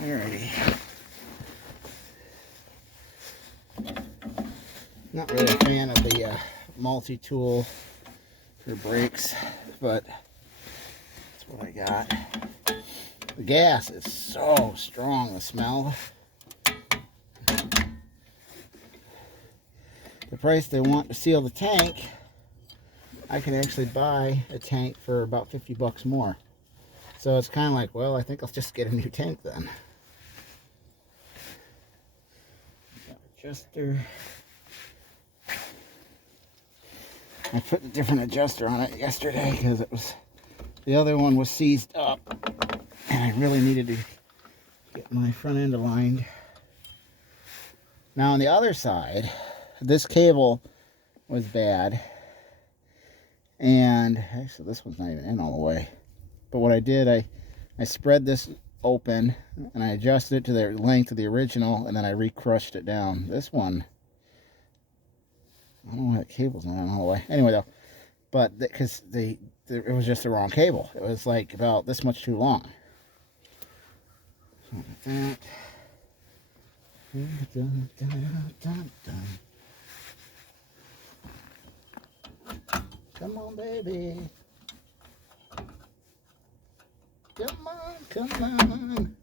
Alrighty. Not really a fan of the multi-tool for brakes, but that's what I got. The gas is so strong, the smell. The price they want to seal the tank, I can actually buy a tank for about 50 bucks more. So it's kind of like, well, I think I'll just get a new tank then. Got adjuster. I put a different adjuster on it yesterday because the other one was seized up and I really needed to get my front end aligned. Now on the other side, this cable was bad, and actually this one's not even in all the way, but what I did, I spread this open and I adjusted it to the length of the original, and then I recrushed it down. This one, I don't know why the cable's not in all the way. Anyway though, but because it was just the wrong cable. It was like about this much too long. So like that. Come on, baby. Come on, come on.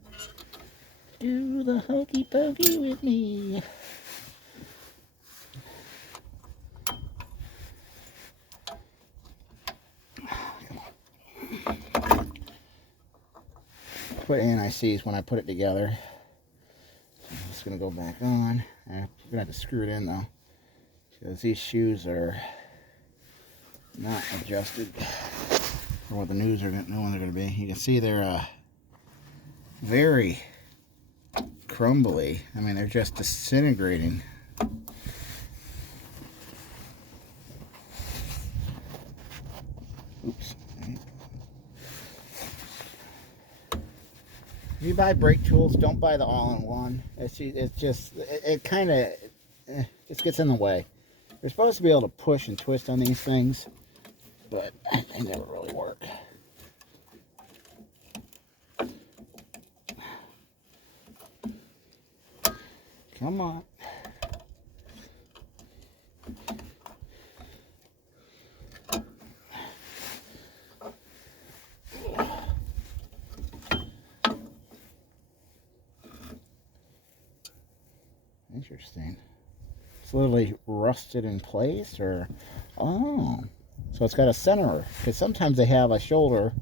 Do the hokey pokey with me. Put anti-seize when I put it together. So I'm just going to go back on. I'm going to have to screw it in though, because these shoes are not adjusted for what the new ones are going to be. You can see they're very crumbly. I mean, they're just disintegrating. Oops. If you buy brake tools, don't buy the all-in-one. It kind of just gets in the way. You're supposed to be able to push and twist on these things, but they never really work. Come on. Interesting. It's literally rusted in place, or oh, so it's got a centerer. Because sometimes they have a shoulder.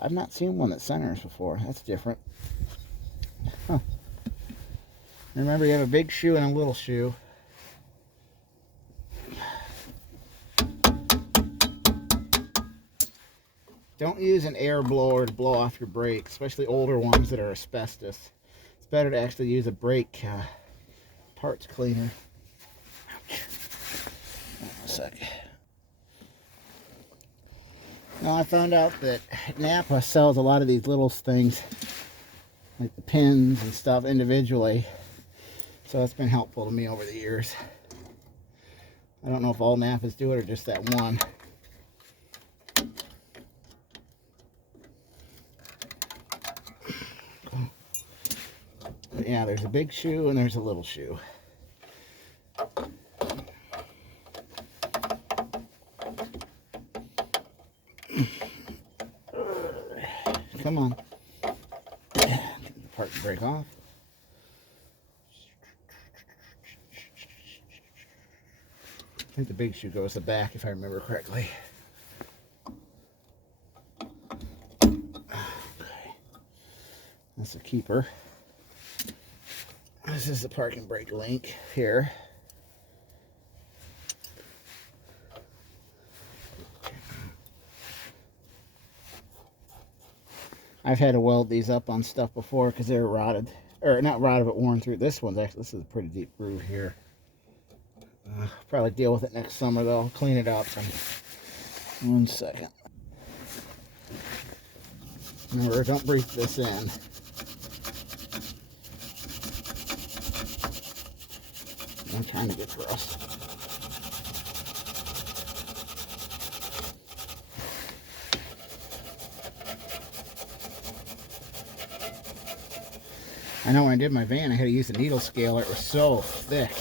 I've not seen one that centers before. That's different. Huh. Remember, you have a big shoe and a little shoe. Don't use an air blower to blow off your brakes, especially older ones that are asbestos. It's better to actually use a brake parts cleaner. Ouch. Hold on a sec. Now I found out that Napa sells a lot of these little things, like the pins and stuff, individually. So that's been helpful to me over the years. I don't know if all Napas do it or just that one. But yeah, there's a big shoe and there's a little shoe. Come on. Get the part to break off. I think the big shoe goes to the back, if I remember correctly. Okay. That's a keeper. This is the parking brake link here. I've had to weld these up on stuff before because they're rotted, or not rotted, but worn through. This one's actually, this is a pretty deep groove here. Probably deal with it next summer though. I'll clean it up in 1 second. Remember, don't breathe this in. I'm trying to get to rust. I know when I did my van, I had to use a needle scaler. It was so thick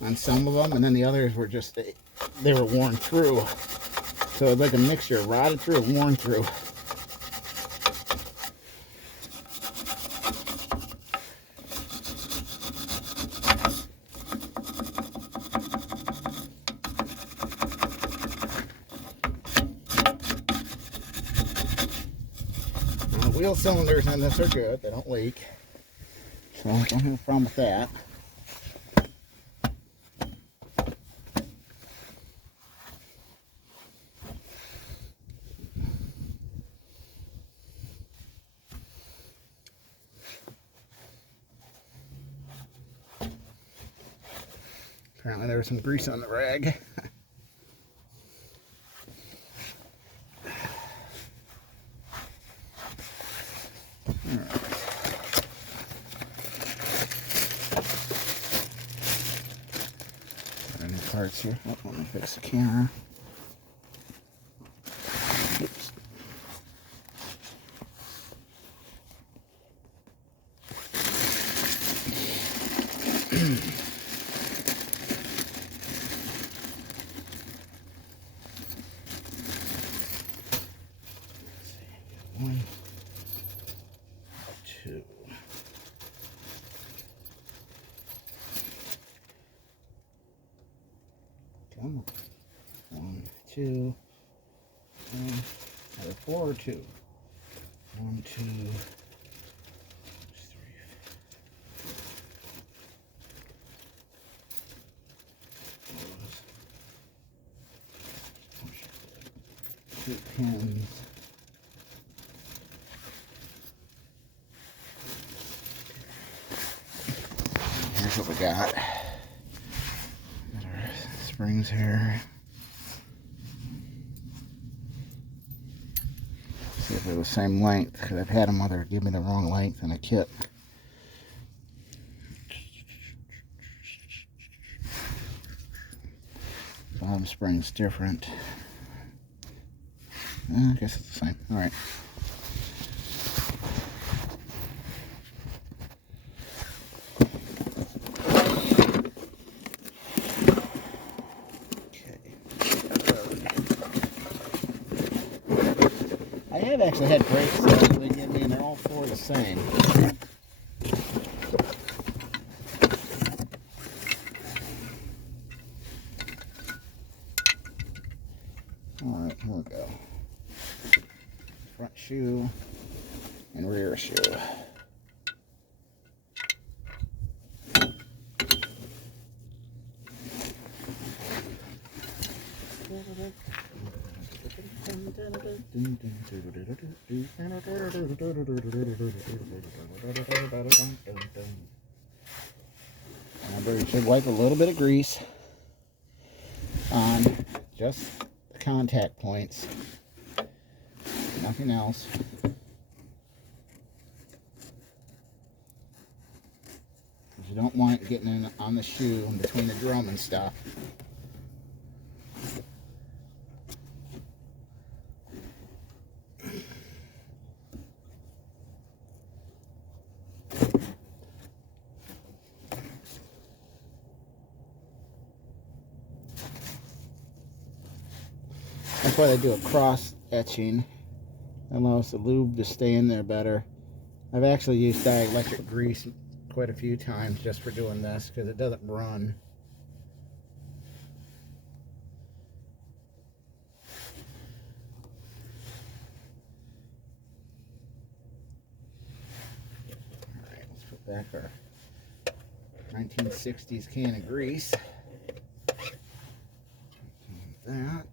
on some of them, and then the others were just, they were worn through. So it's like a mixture, rotted through and worn through. The wheel cylinders on this are good, they don't leak. So I don't have a problem with that. Apparently there was some grease on the rag. Any parts here? Oh, let me fix the camera. Oops. One, two. Come on. 1, 2. Either 4 or 2. 1, 2, 3. Two pins. Here's what we got. Got our springs here. See if they're the same length, because I've had them other give me the wrong length in a kit. Bottom spring's different. I guess it's the same. All right. I have actually had brakes that they give me, and they're all 4 the same. Alright, here we go. Front shoe and rear shoe. Remember, you should wipe a little bit of grease on just the contact points, nothing else. You don't want it getting in on the shoe in between the drum and stuff. That's why they do a cross etching. That allows the lube to stay in there better. I've actually used dielectric grease quite a few times just for doing this because it doesn't run. Alright, let's put back our 1960s can of grease. That.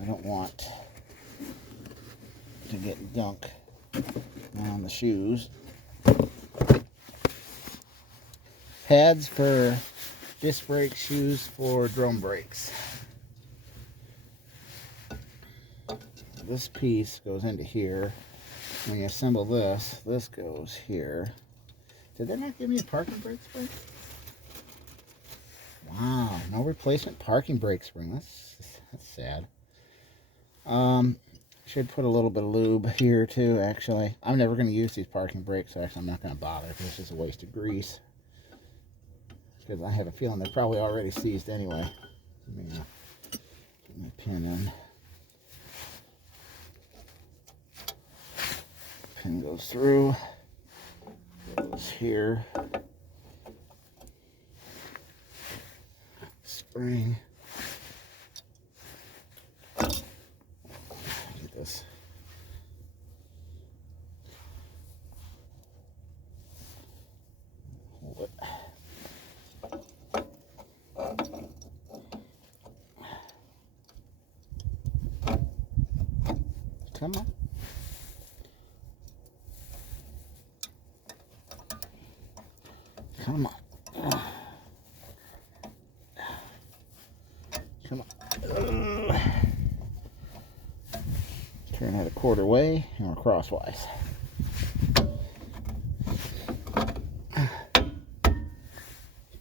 I don't want to get gunk on the shoes. Pads for disc brake, shoes for drum brakes. This piece goes into here. When you assemble this, this goes here. Did they not give me a parking brake spring? Wow, no replacement parking brake spring. That's sad. Should put a little bit of lube here too, actually. I'm never going to use these parking brakes, so actually I'm not going to bother. This is a waste of grease. Because I have a feeling they're probably already seized anyway. Let me get my pin in. Pin goes through. Goes here. Spring. Get this. Hold it. Come on. Come on. Come on. Turn that a quarter way and we're crosswise.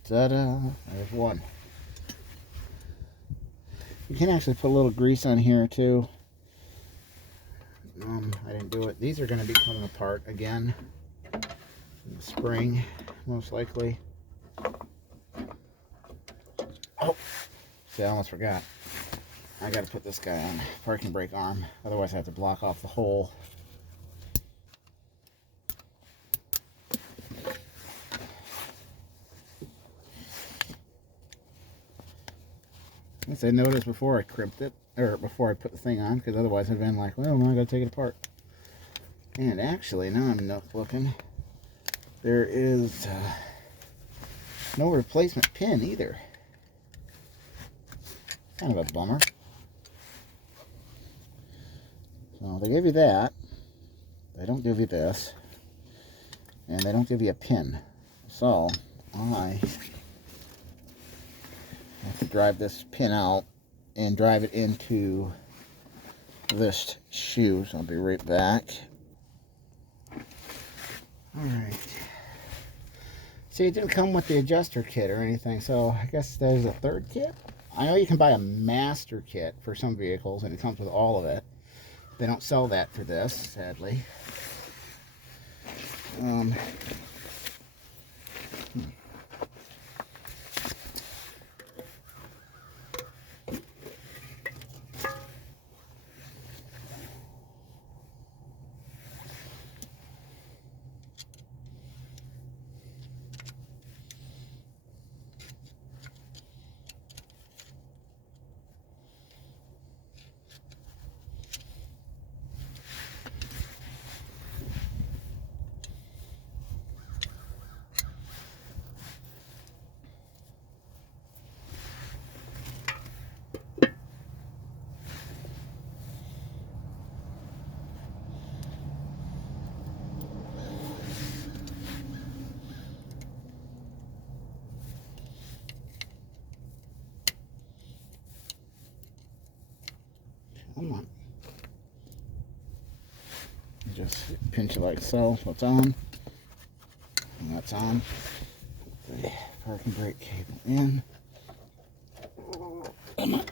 Ta-da! There's one. You can actually put a little grease on here too. I didn't do it. These are going to be coming apart again in the spring, most likely. Oh, see, I almost forgot. I got to put this guy on parking brake arm, otherwise I have to block off the hole. As I noticed before I crimped it, or before I put the thing on, because otherwise I'd been like, well, now I got to take it apart. And actually, now I'm looking, there is no replacement pin either. Kind of a bummer. So they give you that. They don't give you this. And they don't give you a pin. So I have to drive this pin out and drive it into this shoe. So I'll be right back. Alright. See, it didn't come with the adjuster kit or anything, so I guess there's a third kit? I know you can buy a master kit for some vehicles, and it comes with all of it. They don't sell that for this, sadly. Come on. Just pinch it like so. So it's on. And that's on. The parking brake cable in. Come on.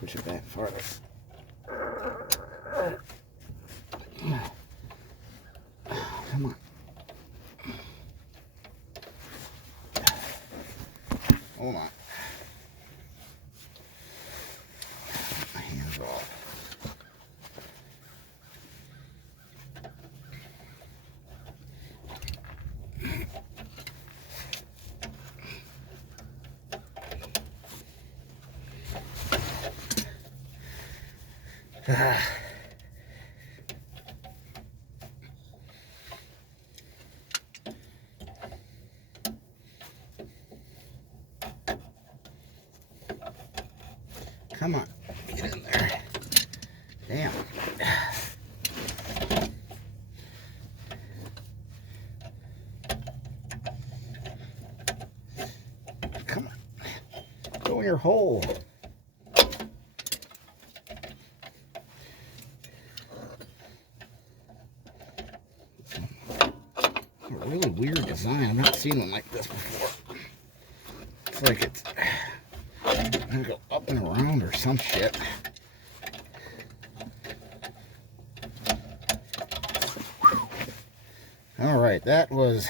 Push it back farther. Come on. Hold on. My hands off. Come on, get in there. Damn. Come on. Go in your hole. A really weird design. I've not seen one like this before. It's like it's gonna go up and around or some shit. All right, that was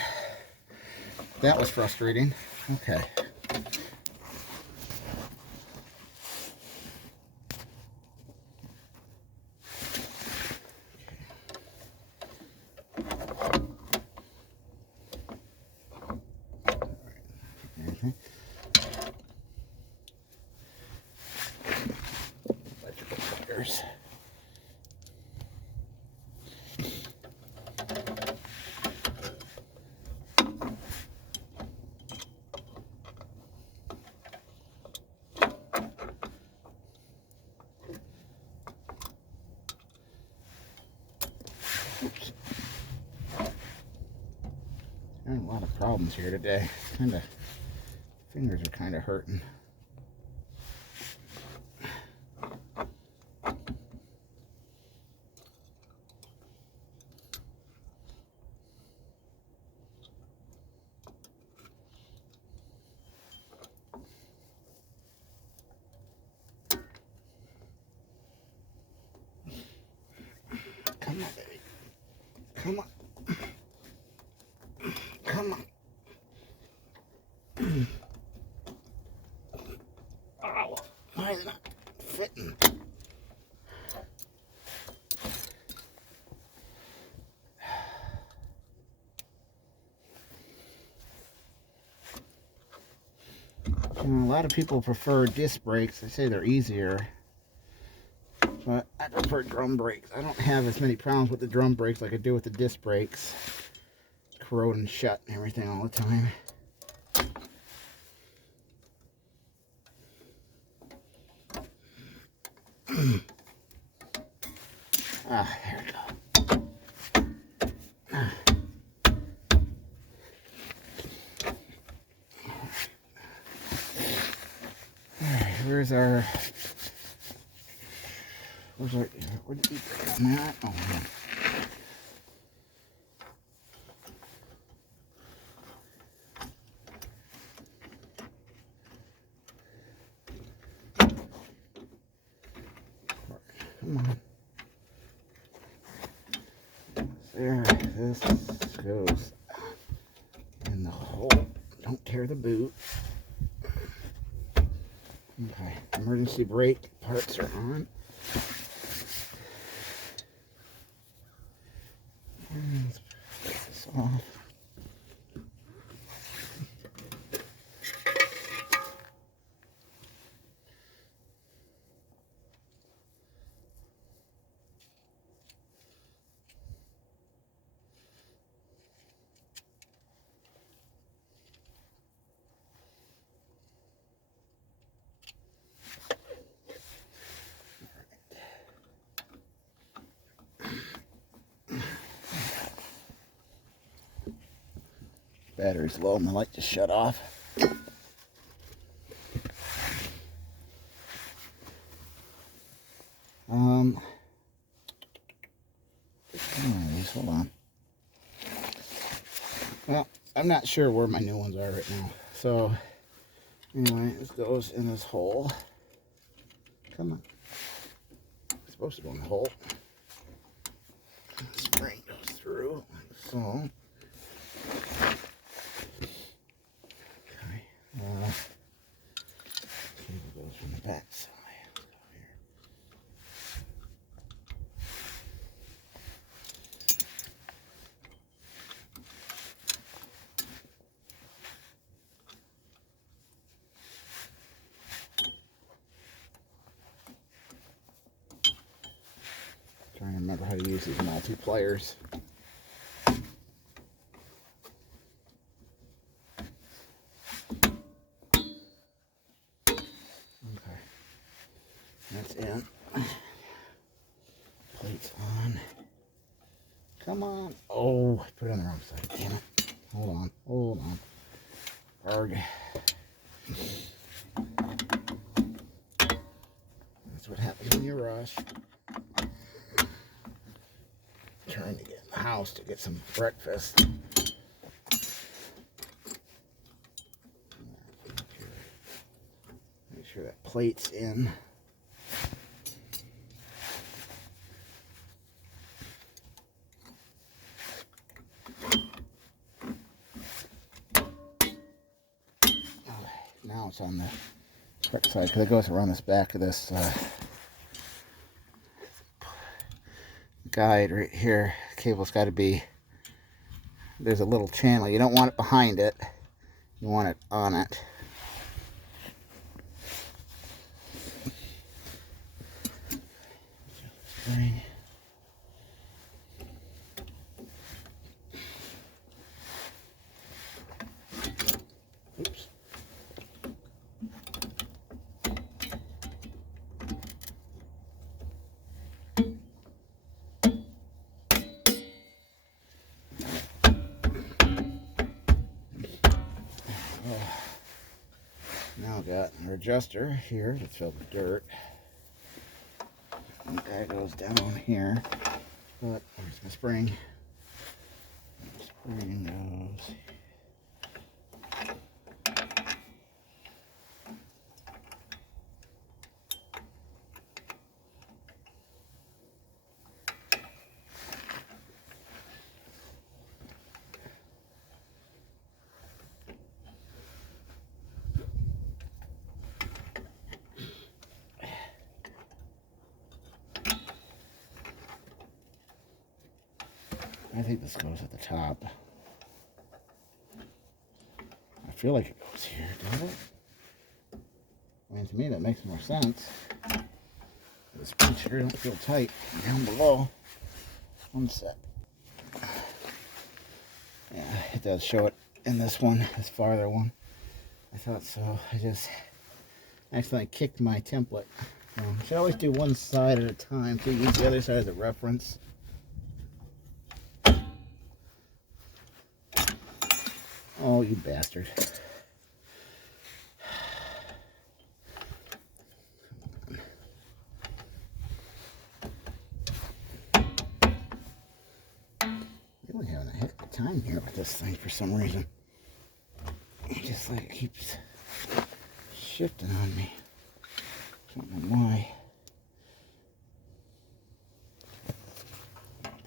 frustrating. Okay. Electrical wires. Oops. Having a lot of problems here today. Fingers are kind of hurting. Come on, baby. Come on. Come on. Oh, why is it not fitting? A lot of people prefer disc brakes. They say they're easier. But I prefer drum brakes. I don't have as many problems with the drum brakes like I do with the disc brakes. Corroding shut and everything all the time. There we go. Alright, where did we break on that? Oh, man. Come on. There, this goes in the hole. Don't tear the boot. Okay, emergency brake parts are on. Let's put this off. Battery's low and the light just shut off. Anyways, hold on. Well, I'm not sure where my new ones are right now. So, anyway, this goes in this hole. Come on. It's supposed to go in the hole. The spring goes through, like so. Cable goes from the back side. Trying to remember how to use these multi-pliers. That's in. Plates on. Come on. Oh, I put it on the wrong side. Damn it. Hold on. Hold on. Arg. That's what happens when you rush. Trying to get in the house to get some breakfast. plates in. Now it's on the correct side because it goes around this back of this guide right here. The cable's got to be, there's a little channel. You don't want it behind it. You want it on it. Spring. Oops. Now I've got an adjuster here that's filled with dirt. And that goes down here. But there's my spring. Spring goes. I think this goes at the top. I feel like it goes here, doesn't it? I mean, to me that makes more sense. The springs here don't feel tight down below. One sec. Yeah, it does show it in this one, this farther one. I thought so. I just accidentally kicked my template. I should always do one side at a time to use the other side as a reference. Oh, you bastard. Really having a heck of a time here with this thing for some reason. It just like keeps shifting on me. Don't know why.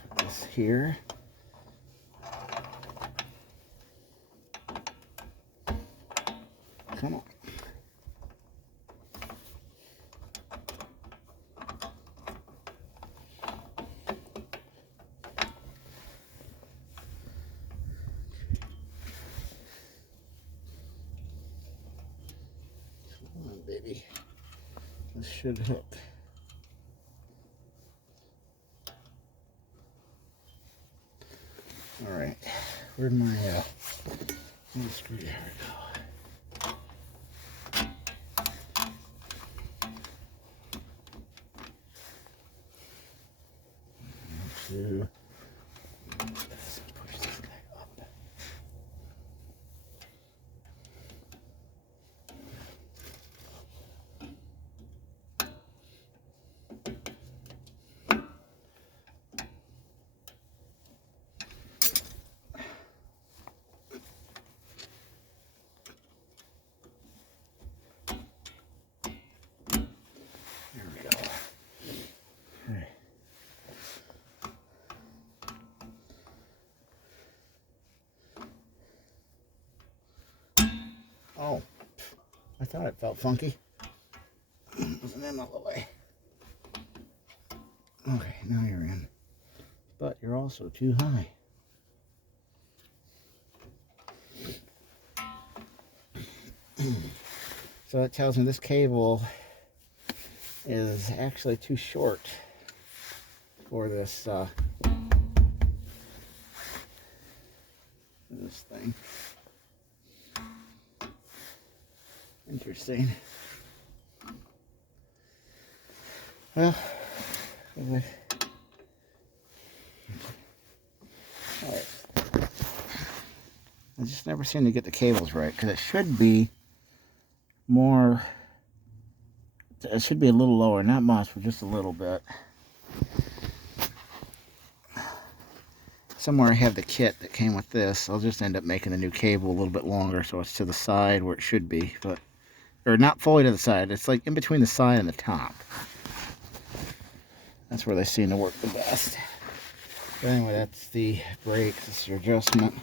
Put this here. Come on. Come on, baby. This should hook. All right. Where'd my screwdriver go? Let's push this guy up. There we go. All right. Oh, I thought it felt funky. Wasn't in all the way. Okay, now you're in. But you're also too high. So that tells me this cable is actually too short for this this thing. Interesting. Well, alright. I just never seem to get the cables right because it should be more. It should be a little lower, not much, but just a little bit. Somewhere I have the kit that came with this. I'll just end up making the new cable a little bit longer so it's to the side where it should be, but or not fully to the side. It's like in between the side and the top. That's where they seem to work the best. But anyway, that's the brakes. This is your adjustment.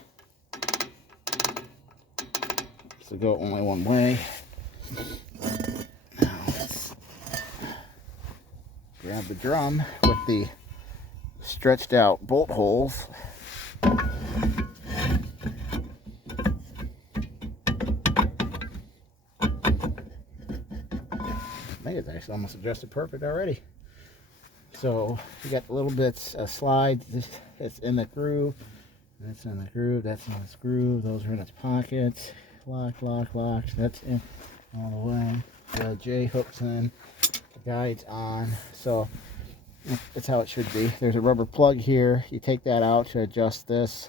So go only one way. Now let's grab the drum with the stretched out bolt holes. I think it's actually almost adjusted perfect already. So you got the little bits of slide. It's in the groove. That's in the groove. That's in the groove. Those are in its pockets. Lock. That's in all the way. The J hooks in. The guide's on. So that's how it should be. There's a rubber plug here. You take that out to adjust this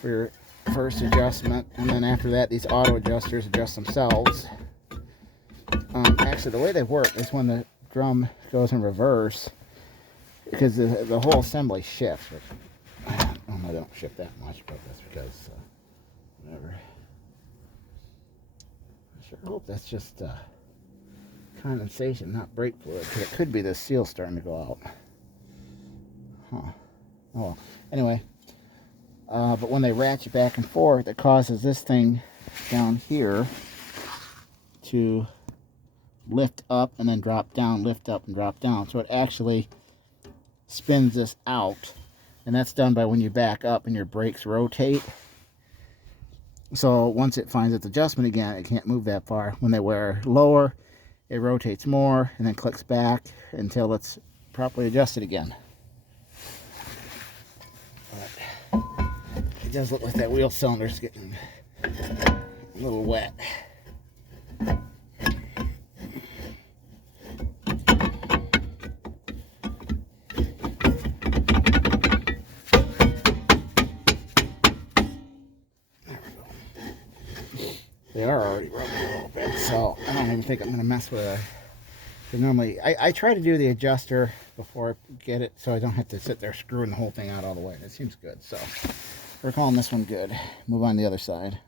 for your first adjustment, and then after that, these auto adjusters adjust themselves. Actually, the way they work is when the drum goes in reverse, because the whole assembly shifts. I don't shift that much, but that's because whatever. I sure hope that's just condensation, not brake fluid, because it could be the seal starting to go out. Huh. Oh well. Anyway, but when they ratchet back and forth, it causes this thing down here to lift up and then drop down, lift up and drop down. So it actually spins this out, and that's done by when you back up and your brakes rotate. So once it finds its adjustment again, it can't move that far. When they wear lower, it rotates more and then clicks back until it's properly adjusted again. But it does look like that wheel cylinder's getting a little wet. They are already rubbing a little bit, so I don't even think I'm going to mess with it. Normally, I try to do the adjuster before I get it, so I don't have to sit there screwing the whole thing out all the way. It seems good, so we're calling this one good. Move on to the other side.